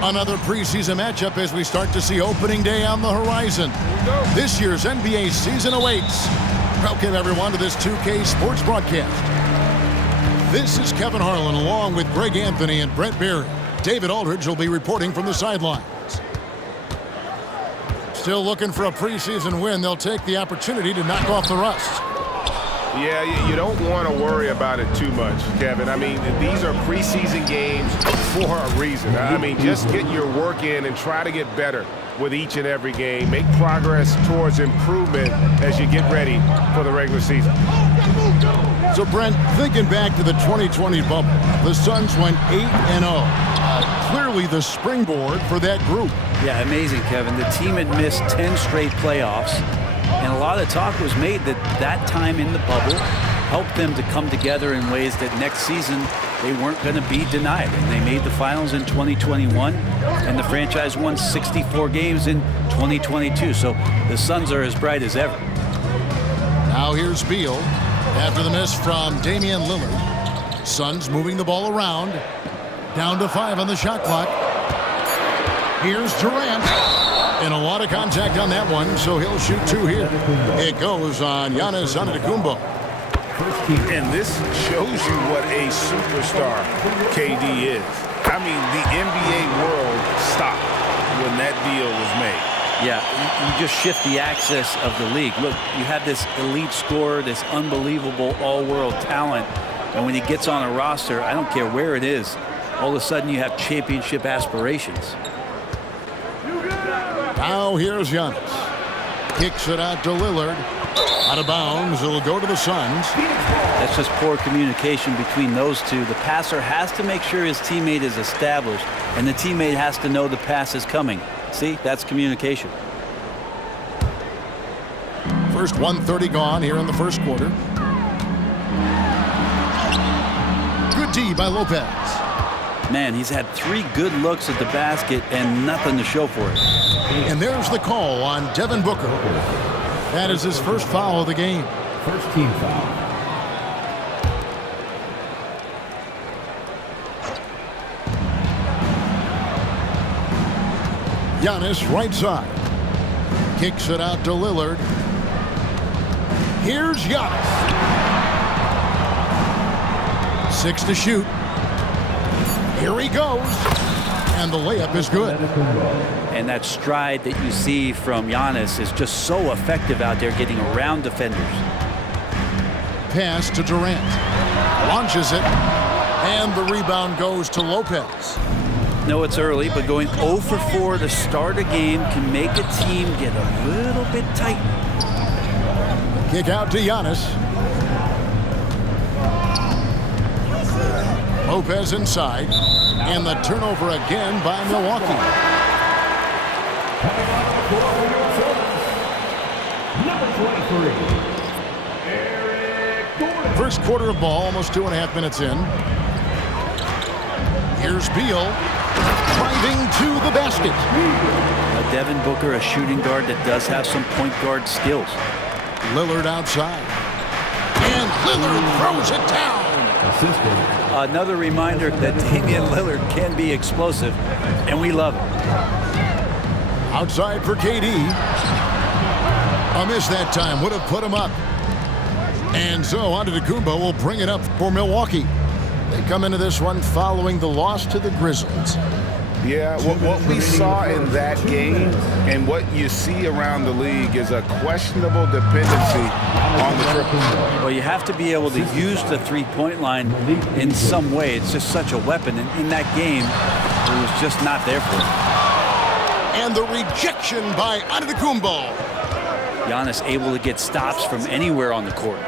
Another preseason matchup as we start to see opening day on the horizon. This year's NBA season awaits. Welcome everyone to this 2K Sports broadcast. This is Kevin Harlan along with Greg Anthony and Brent Barry. David Aldridge will be reporting from the sidelines. Still looking for a preseason win. They'll take the opportunity to knock off the rust. Yeah, you don't want to worry about it too much, Kevin. I mean, these are preseason games for a reason. I mean, just get your work in and try to get better with each and every game. Make progress towards improvement as you get ready for the regular season. So, Brent, thinking back to the 2020 bubble, the Suns went 8-0. Clearly the springboard for that group. Yeah, amazing, Kevin. The team had missed 10 straight playoffs, and a lot of talk was made that time in the bubble helped them to come together in ways that next season they weren't going to be denied. And they made the finals in 2021, and the franchise won 64 games in 2022. So the Suns are as bright as ever. Now here's Beal after the miss from Damian Lillard. Suns moving the ball around. Down to 5 on the shot clock. Here's Durant. And a lot of contact on that one, so he'll shoot 2 here. It goes on Giannis Antetokounmpo. And this shows you what a superstar KD is. I mean, the NBA world stopped when that deal was made. Yeah, you just shift the axis of the league. Look, you have this elite scorer, this unbelievable all-world talent, and when he gets on a roster, I don't care where it is, all of a sudden you have championship aspirations. Now here's Giannis. Kicks it out to Lillard. Out of bounds. It'll go to the Suns. That's just poor communication between those two. The passer has to make sure his teammate is established, and the teammate has to know the pass is coming. See, that's communication. First 1:30 gone here in the first quarter. Good D by Lopez. Man, he's had 3 good looks at the basket and nothing to show for it. And there's the call on Devin Booker. That is his first foul of the game. First team foul. Giannis right side. Kicks it out to Lillard. Here's Giannis. 6 to shoot. Here he goes. And the layup is good. And that stride that you see from Giannis is just so effective out there getting around defenders. Pass to Durant. Launches it. And the rebound goes to Lopez. No, it's early, but going 0 for 4 to start a game can make a team get a little bit tight. Kick out to Giannis. Lopez inside. And the turnover again by Milwaukee. Number 23. First quarter of ball, almost 2.5 minutes in. Here's Beal. Driving to the basket. Devin Booker, a shooting guard that does have some point guard skills. Lillard outside. And Lillard throws it down. Another reminder that Damian Lillard can be explosive, and we love it. Outside for KD. A miss that time would have put him up. And so Antetokounmpo will bring it up for Milwaukee. They come into this one following the loss to the Grizzlies. Yeah, what we saw in that game and what you see around the league is a questionable dependency on the triple. Well, you have to be able to use the three-point line in some way. It's just such a weapon. And in that game, it was just not there for him. And the rejection by Antetokounmpo. Giannis able to get stops from anywhere on the court.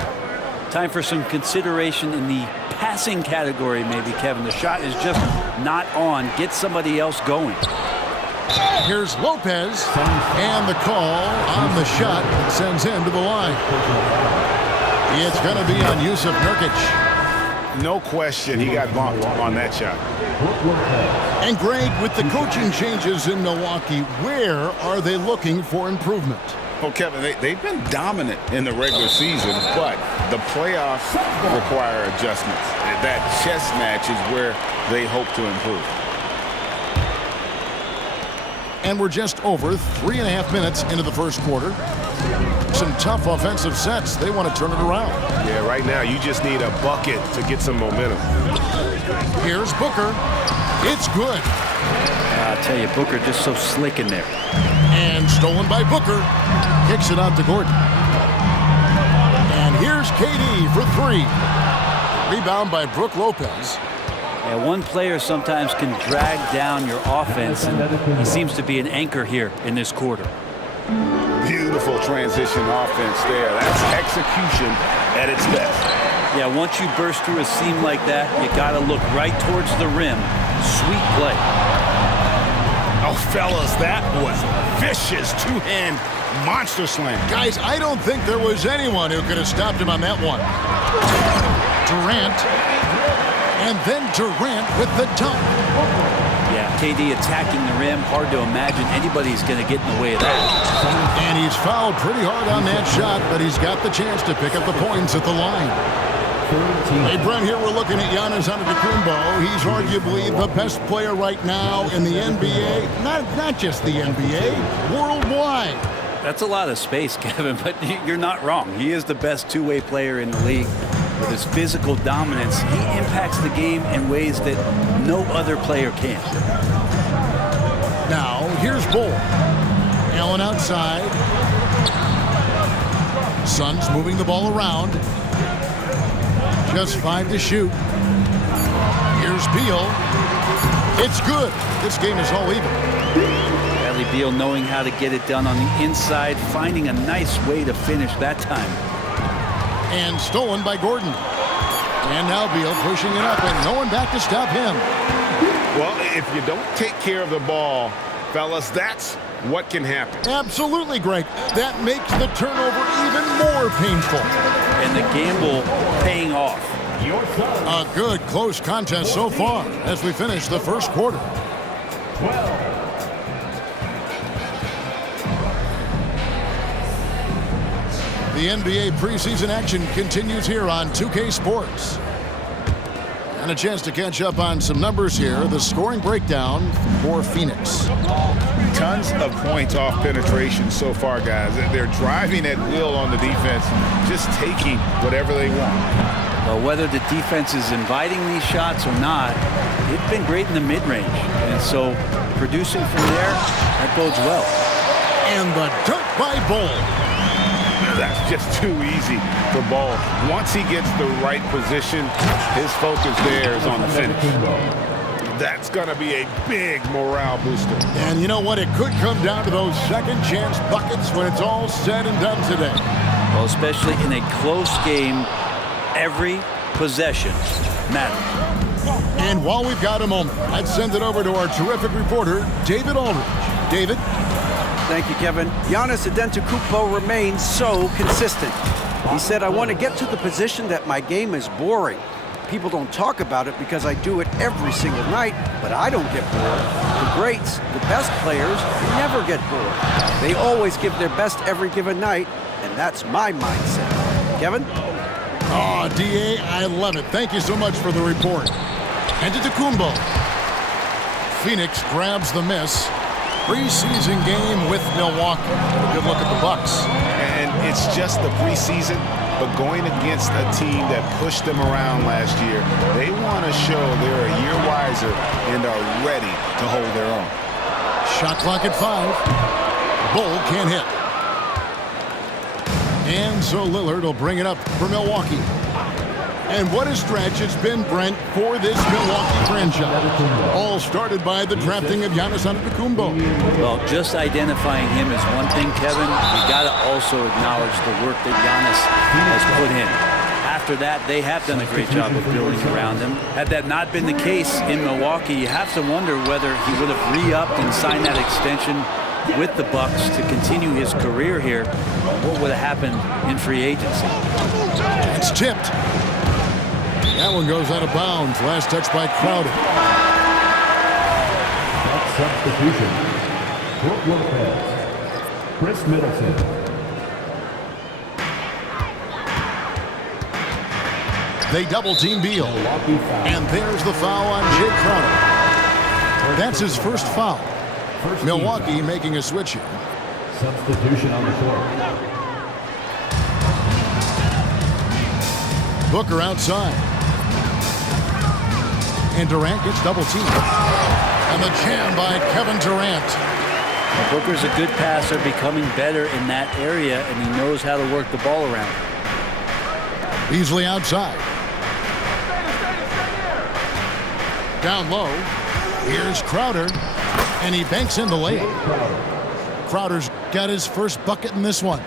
Time for some consideration in the passing category, maybe, Kevin. The shot is just not on. Get somebody else going. Here's Lopez, and the call on the shot that sends him to the line. It's going to be on Yusuf Nurkic. No question, he got bumped on that shot. And Greg, with the coaching changes in Milwaukee, where are they looking for improvement? Well, Kevin, they've been dominant in the regular season, but the playoffs require adjustments. That chess match is where they hope to improve. And we're just over 3.5 minutes into the first quarter. Some tough offensive sets. They want to turn it around. Yeah, right now you just need a bucket to get some momentum. Here's Booker. It's good. I'll tell you, Booker just so slick in there. And stolen by Booker. Kicks it out to Gordon. And here's KD for 3. Rebound by Brook Lopez. Yeah, one player sometimes can drag down your offense, and he seems to be an anchor here in this quarter. Beautiful transition offense there. That's execution at its best. Yeah, once you burst through a seam like that, you got to look right towards the rim. Sweet play. Oh, fellas, that was vicious two-hand monster slam. Guys, I don't think there was anyone who could have stopped him on that one. Durant. And then Durant with the dunk. Yeah, KD attacking the rim. Hard to imagine anybody's going to get in the way of that. And he's fouled pretty hard on that shot, but he's got the chance to pick up the points at the line. Hey, Brent, here we're looking at Giannis Antetokounmpo. He's arguably the best player right now in the NBA. Not just the NBA, worldwide. That's a lot of space, Kevin, but you're not wrong. He is the best two-way player in the league. With his physical dominance, he impacts the game in ways that no other player can. Now, here's Bull. Allen outside. Suns moving the ball around. Just 5 to shoot. Here's Beal. It's good. This game is all even. Bradley Beal knowing how to get it done on the inside, finding a nice way to finish that time. And stolen by Gordon. And now Beal pushing it up, and no one back to stop him. Well, if you don't take care of the ball, fellas, that's what can happen. Absolutely, Greg. That makes the turnover even more painful. And the gamble paying off. A good, close contest so far as we finish the first quarter. 12. The NBA preseason action continues here on 2K Sports. And a chance to catch up on some numbers here. The scoring breakdown for Phoenix. Tons of points off penetration so far, guys. They're driving at will on the defense, just taking whatever they want. Well, whether the defense is inviting these shots or not, it's been great in the mid-range. And so producing from there, that bodes well. And the dunk by Bull. That's just too easy for Ball. Once he gets the right position, his focus there is on the finish. That's going to be a big morale booster. And you know what? It could come down to those second chance buckets when it's all said and done today. Well, especially in a close game, every possession matters. And while we've got a moment, let's send it over to our terrific reporter, David Aldridge. David? Thank you, Kevin. Giannis Antetokounmpo remains so consistent. He said, I want to get to the position that my game is boring. People don't talk about it because I do it every single night, but I don't get bored. The greats, the best players, never get bored. They always give their best every given night, and that's my mindset. Kevin? Oh, DA, I love it. Thank you so much for the report. Antetokounmpo. Phoenix grabs the miss. Preseason game with Milwaukee. A good look at the Bucks. And it's just the preseason, but going against a team that pushed them around last year, they want to show they're a year wiser and are ready to hold their own. Shot clock at 5. Bull can't hit. And so Lillard will bring it up for Milwaukee. And what a stretch it's been, Brent, for this Milwaukee franchise. All started by the drafting of Giannis Antetokounmpo. Well, just identifying him is one thing, Kevin. You got to also acknowledge the work that Giannis has put in. After that, they have done a great job of building around him. Had that not been the case in Milwaukee, you have to wonder whether he would have re-upped and signed that extension with the Bucks to continue his career here. What would have happened in free agency? It's tipped. That one goes out of bounds. Last touch by Crowder. Substitution. Brook Lopez. Chris Middleton. They double team Beal. And there's the foul on Jay Crowder. That's his first foul. First Milwaukee making a switch here. substitution on the court. Booker outside. And Durant gets double teamed. And the jam by Kevin Durant. Booker's a good passer, becoming better in that area, and he knows how to work the ball around. Beasley outside. Down low. Here's Crowder. And he banks in the layup. Crowder's got his first bucket in this one.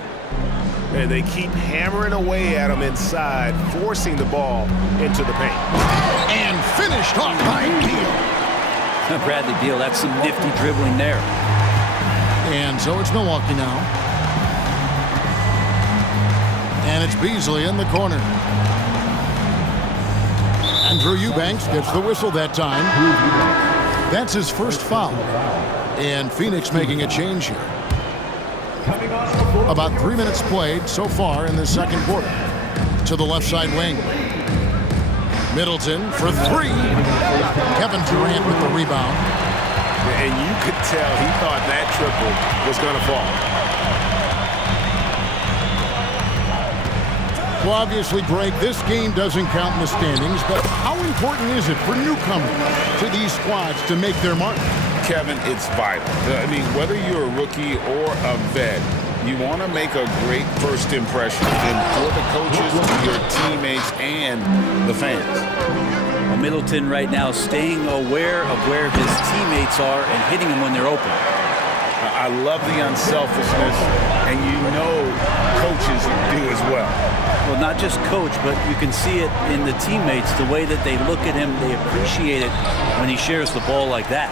And they keep hammering away at him inside, forcing the ball into the paint. And finished off by Beal. Bradley Beal, that's some nifty dribbling there. And so it's Milwaukee now. And it's Beasley in the corner. Andrew Eubanks gets the whistle that time. That's his first foul. And Phoenix making a change here. About 3 minutes played so far in the second quarter. To the left side wing. Middleton for three. Kevin Durant with the rebound. And you could tell he thought that triple was going to fall. Well, obviously, Greg, this game doesn't count in the standings, but how important is it for newcomers to these squads to make their mark? Kevin, it's vital. I mean, whether you're a rookie or a vet, you want to make a great first impression for the coaches, your teammates, and the fans. Well, Middleton right now staying aware of where his teammates are and hitting them when they're open. I love the unselfishness, and you know coaches do as well. Well, not just coach, but you can see it in the teammates, the way that they look at him. They appreciate it when he shares the ball like that.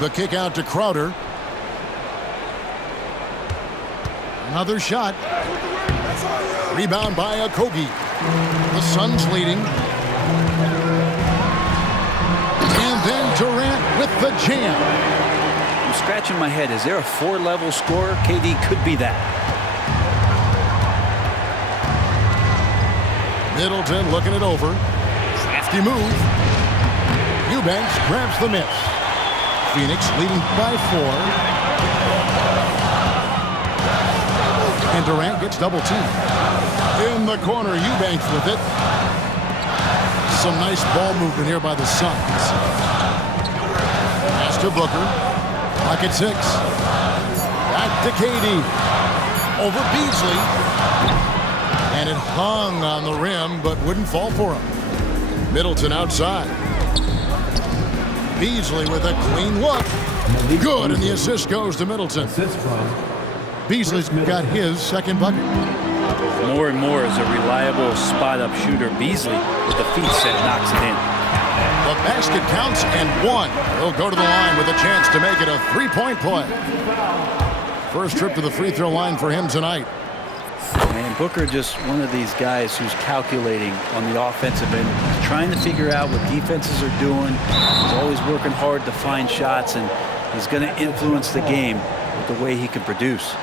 The kick out to Crowder. Another shot. Rebound by Okogie. The Suns leading. And then Durant with the jam. I'm scratching my head. Is there a four-level scorer? KD could be that. Middleton looking it over. Crafty move. Eubanks grabs the miss. Phoenix leading by 4. And Durant gets double teamed. In the corner, Eubanks with it. Some nice ball movement here by the Suns. Pass to Booker. Clock at 6. Back to KD. Over Beasley. And it hung on the rim, but wouldn't fall for him. Middleton outside. Beasley with a clean look. Good, and the assist goes to Middleton. Assist from Beasley's got his second bucket. More and more as a reliable spot-up shooter. Beasley with the feet set knocks it in. The basket counts and 1. He'll go to the line with a chance to make it a three-point play. First trip to the free throw line for him tonight. And Booker just one of these guys who's calculating on the offensive end, trying to figure out what defenses are doing. He's always working hard to find shots, and he's going to influence the game with the way he can produce.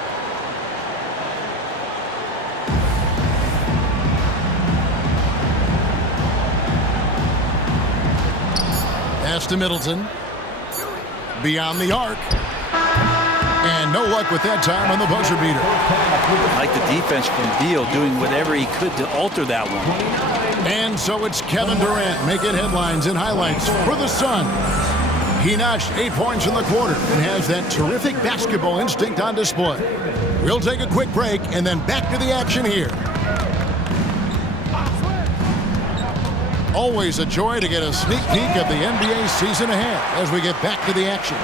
Pass to Middleton. Beyond the arc. And no luck with that time on the buzzer beater. I like the defense from Beal doing whatever he could to alter that one. And so it's Kevin Durant making headlines and highlights for the Suns. He notched 8 points in the quarter and has that terrific basketball instinct on display. We'll take a quick break and then back to the action here. Always a joy to get a sneak peek of the NBA season ahead as we get back to the action.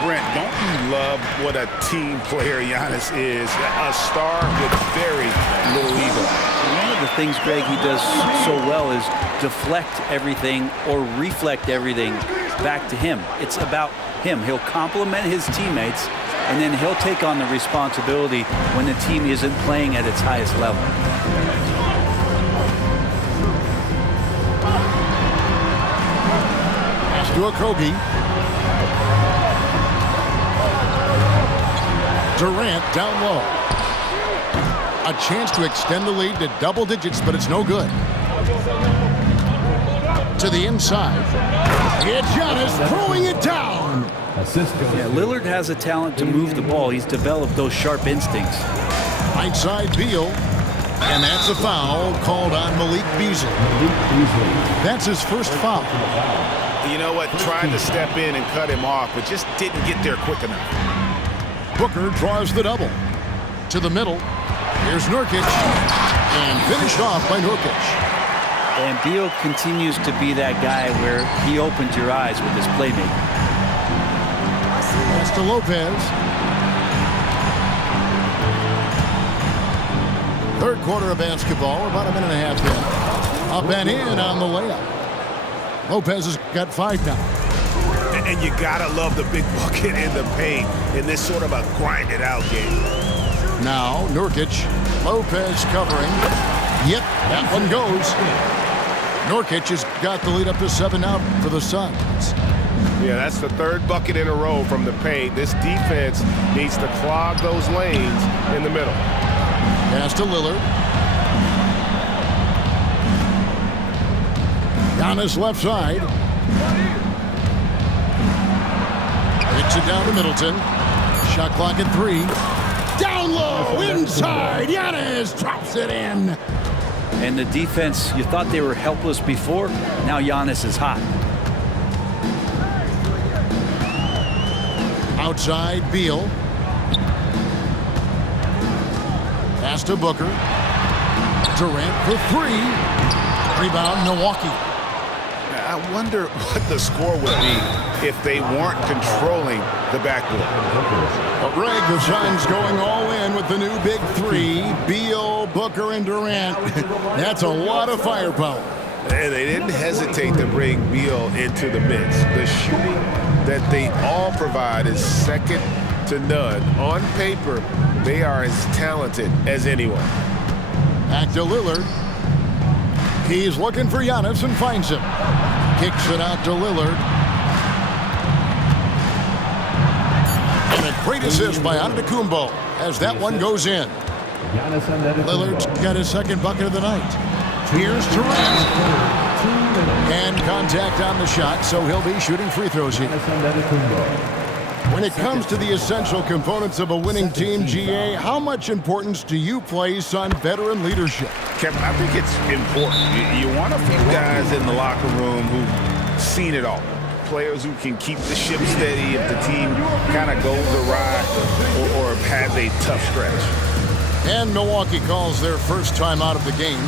Brent, don't you love what a team player Giannis is? A star with very little ego. One of the things, Greg, he does so well is deflect everything or reflect everything back to him. It's about him. He'll compliment his teammates, and then he'll take on the responsibility when the team isn't playing at its highest level. Pass to Okogie. Durant down low. A chance to extend the lead to double digits, but it's no good. To the inside. It's Giannis throwing it down. Assist goes Yeah, to Lillard has a talent to move the ball. He's developed those sharp instincts. Right side Beal. And that's a foul called on Malik Beasley. Beasley. That's his first foul. You know what? Tried to step in and cut him off, but just didn't get there quick enough. Booker draws the double. To the middle. Here's Nurkic. And finished off by Nurkic. And Beal continues to be that guy where he opens your eyes with his playmaking. Pass to Lopez. Third quarter of basketball, about a minute and a half in. Up and in on the layup. Lopez has got 5 now. And you gotta love the big bucket in the paint in this sort of a grinded out game. Now Nurkic. Lopez covering. Yep, that one goes. Nurkic has got the lead up to 7 now for the Suns. Yeah, that's the third bucket in a row from the paint. This defense needs to clog those lanes in the middle. Pass to Lillard. Giannis left side. Kicks it down to Middleton. Shot clock at 3. Down low, inside. Giannis drops it in. And the defense, you thought they were helpless before. Now Giannis is hot. Outside Beal. Pass to Booker. Durant for 3. Rebound Milwaukee. I wonder what the score would be if they weren't controlling the backboard. But Greg, the Suns going all in with the new big 3. Beal, Booker, and Durant. That's a lot of firepower. And they didn't hesitate to bring Beal into the mix. The shooting that they all provide is second to none. On paper, they are as talented as anyone. Back to Lillard. He's looking for Giannis and finds him. Kicks it out to Lillard. And a great assist by Antetokounmpo as that one goes in. Giannis Antetokounmpo. Lillard's got his second bucket of the night. Here's Durant. And contact on the shot, so he'll be shooting free throws here. When it comes to the essential components of a winning team, GA, how much importance do you place on veteran leadership? Kevin, I think it's important. You want a few guys in the locker room who've seen it all. Players who can keep the ship steady if the team kind of goes awry or has a tough stretch. And Milwaukee calls their first time out of the game.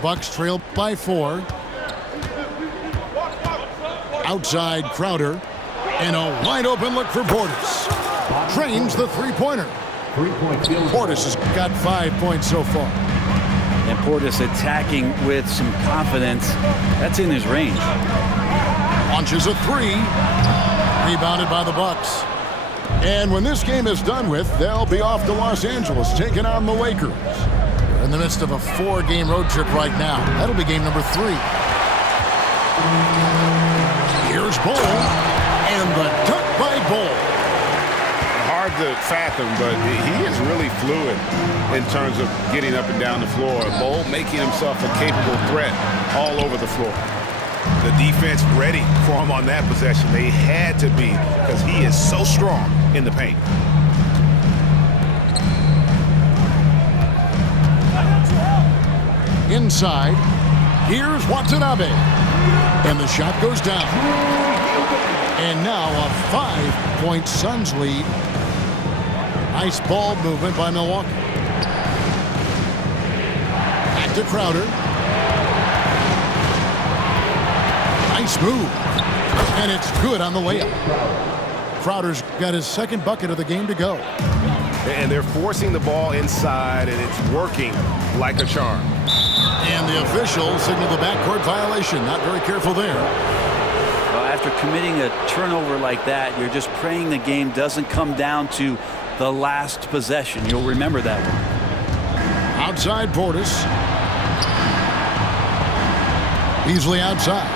Bucks trail by 4. Outside Crowder. And a wide open look for Portis. Drains the three-pointer. Portis has got 5 points so far. And Portis attacking with some confidence. That's in his range. Launches a 3. Rebounded by the Bucks. And when this game is done with, they'll be off to Los Angeles, taking on the Lakers. They're in the midst of a 4-game road trip right now. That'll be game number 3. Here's Bol, and the dunk by Bol. Hard to fathom, but he is really fluid in terms of getting up and down the floor. Bol making himself a capable threat all over the floor. The defense ready for him on that possession. They had to be, because he is so strong in the paint. Inside, here's Watanabe. And the shot goes down. And now a 5-point Suns lead. Nice ball movement by Milwaukee. Back to Crowder. Nice move. And it's good on the layup. Crowder's got his second bucket of the game to go. And they're forcing the ball inside, and it's working like a charm. And the official signaled the backcourt violation. Not very careful there. Well, after committing a turnover like that, you're just praying the game doesn't come down to the last possession. You'll remember that one. Outside Portis. Beasley outside.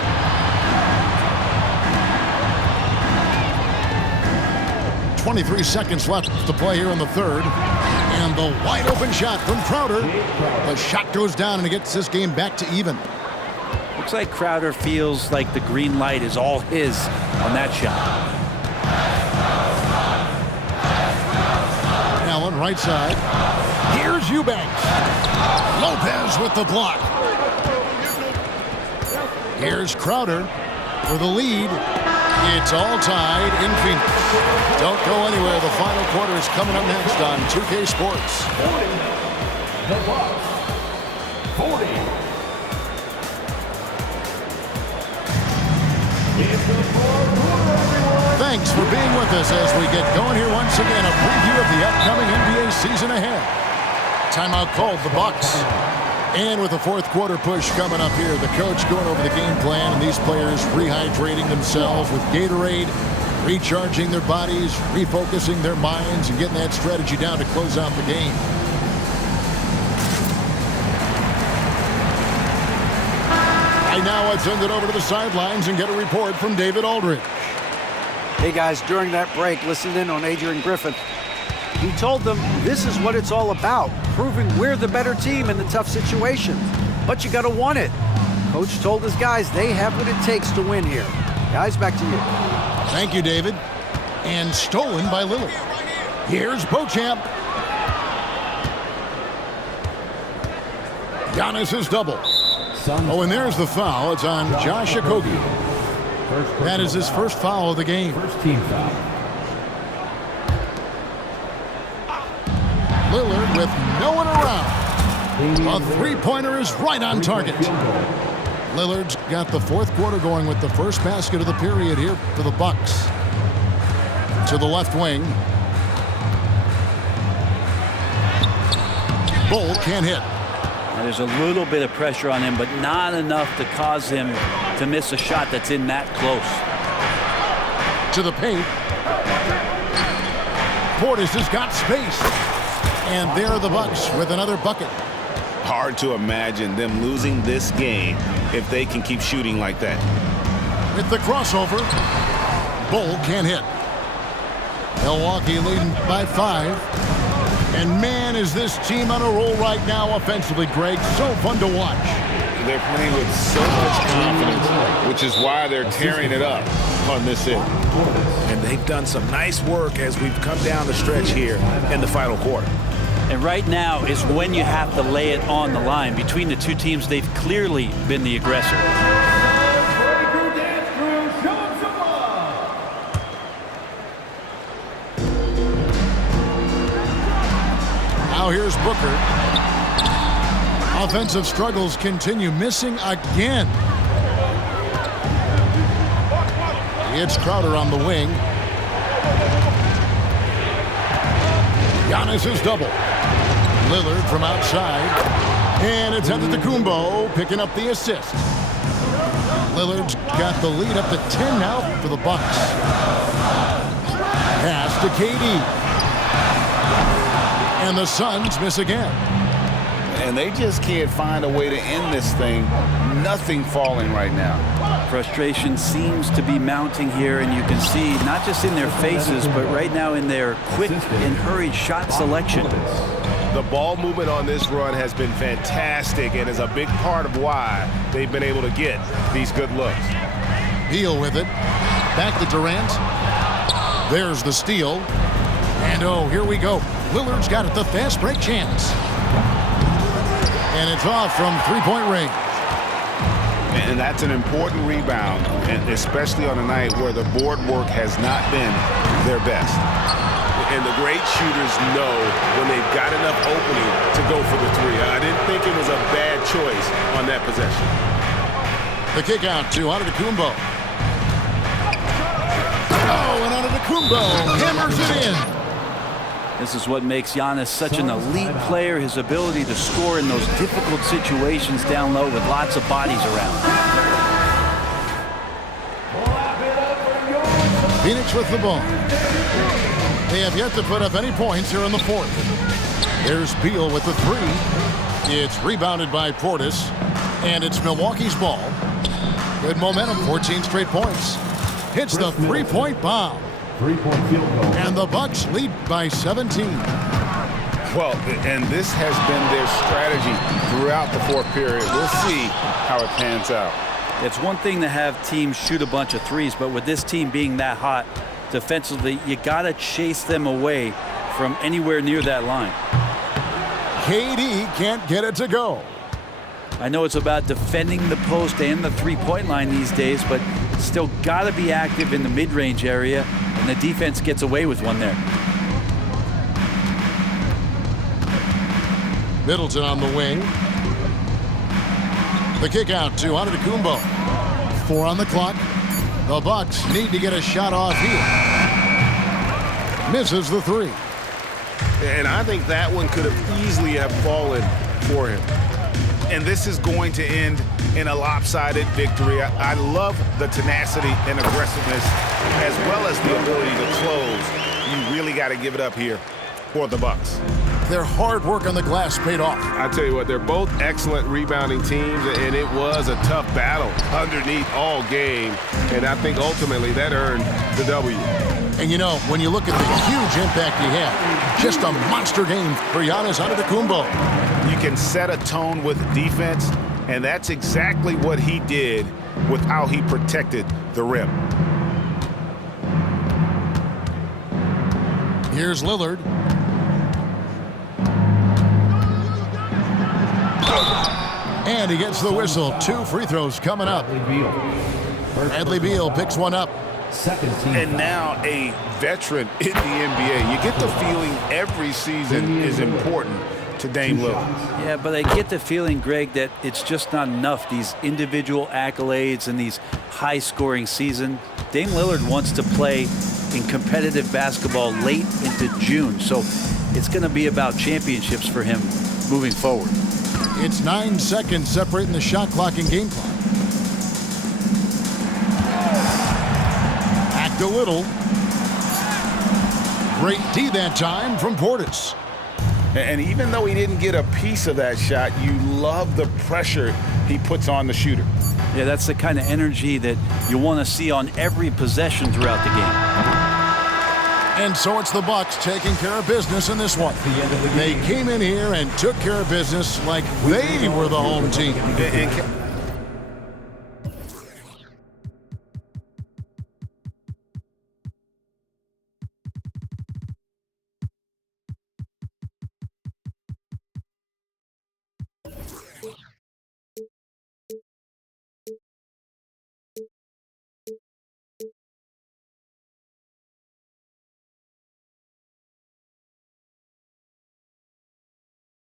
.23 seconds left to play here in the third. And the wide open shot from Crowder. The shot goes down and it gets this game back to even. Looks like Crowder feels like the green light is all his on that shot. Allen right side. Here's Eubanks. Lopez with the block. Here's Crowder for the lead. It's all tied in Phoenix. Don't go anywhere. The final quarter is coming up next on 2K Sports. 40. The Bucks. 40. It's the fourth quarter, everyone. Thanks for being with us as we get going here once again. A preview of the upcoming NBA season ahead. Timeout called the Bucks. And with the fourth quarter push coming up here, the coach going over the game plan and these players rehydrating themselves with Gatorade, recharging their bodies, refocusing their minds, and getting that strategy down to close out the game. Right now, I send it over to the sidelines and get a report from David Aldridge. Hey guys, during that break, listen in on Adrian Griffin. He told them this is what it's all about, proving we're the better team in the tough situations. But you got to want it. Coach told his guys they have what it takes to win here. Guys, back to you. Thank you, David. And stolen by Lillard. Here's Beauchamp. Giannis is double. Oh, and there's the foul. It's on Josh Okogie. That is his first foul of the game. First team foul. Lillard with no one around. A three-pointer is right on target. Lillard's got the fourth quarter going with the first basket of the period here for the Bucks. To the left wing. Bol can't hit. Now, there's a little bit of pressure on him, but not enough to cause him to miss a shot that's in that close. To the paint. Portis has got space. And there are the Bucks with another bucket. Hard to imagine them losing this game if they can keep shooting like that. With the crossover, Bol can't hit. Milwaukee leading by 5. And man, is this team on a roll right now offensively, Greg. So fun to watch. They're playing with so much confidence, which is why they're tearing it up on this end. And they've done some nice work as we've come down the stretch here in the final quarter. And right now is when you have to lay it on the line. Between the two teams, they've clearly been the aggressor. Now here's Booker. Offensive struggles continue, missing again. It's Crowder on the wing. Giannis is double. Lillard from outside. And it's Antetokounmpo picking up the assist. Lillard's got the lead up to 10 now for the Bucks. Pass to KD. And the Suns miss again. And they just can't find a way to end this thing. Nothing falling right now. Frustration seems to be mounting here, and you can see not just in their faces, but right now in their quick and hurried shot selection. The ball movement on this run has been fantastic and is a big part of why they've been able to get these good looks. Beal with it. Back to Durant. There's the steal. And oh, here we go. Lillard's got it, the fast break chance. And it's off from three-point range. And that's an important rebound, and especially on a night where the board work has not been their best. And the great shooters know when they've got enough opening to go for the three. I didn't think it was a bad choice on that possession. The kick out to Antetokounmpo. Oh, and Antetokounmpo hammers it in. This is what makes Giannis such an elite player, his ability to score in those difficult situations down low with lots of bodies around. Phoenix with the ball. They have yet to put up any points here in the fourth. There's Beal with the three. It's rebounded by Portis, and it's Milwaukee's ball. Good momentum, 14 straight points. Hits the three-point bomb. Three-point field goal. And the Bucks lead by 17. Well, and this has been their strategy throughout the fourth period. We'll see how it pans out. It's one thing to have teams shoot a bunch of threes, but with this team being that hot defensively, you got to chase them away from anywhere near that line. KD can't get it to go. I know it's about defending the post and the three-point line these days, but still got to be active in the mid-range area, and the defense gets away with one there. Middleton on the wing. The kick out to Antetokounmpo. 4 on the clock. The Bucks need to get a shot off here. Misses the three. And I think that one could have easily have fallen for him. And this is going to end in a lopsided victory. I love the tenacity and aggressiveness as well as the ability to close. You really got to give it up here for the Bucks. Their hard work on the glass paid off. I tell you what, they're both excellent rebounding teams, and it was a tough battle underneath all game. And I think ultimately that earned the W. And you know, when you look at the huge impact he had, just a monster game for Giannis Antetokounmpo. You can set a tone with defense, and that's exactly what he did with how he protected the rim. Here's Lillard. And he gets the whistle. 2 free throws coming up. Bradley Beal picks one up. Second team. And now a veteran in the NBA. You get the feeling every season is important to Dame Lillard. Yeah, but I get the feeling, Greg, that it's just not enough. These individual accolades and these high-scoring season. Dame Lillard wants to play in competitive basketball late into June, so it's going to be about championships for him moving forward. It's 9 seconds separating the shot clock and game clock. Back to Little. Great D that time from Portis. And even though he didn't get a piece of that shot, you love the pressure he puts on the shooter. Yeah, that's the kind of energy that you want to see on every possession throughout the game. And so it's the Bucks taking care of business in this one. They came in here and took care of business like they were the home team. And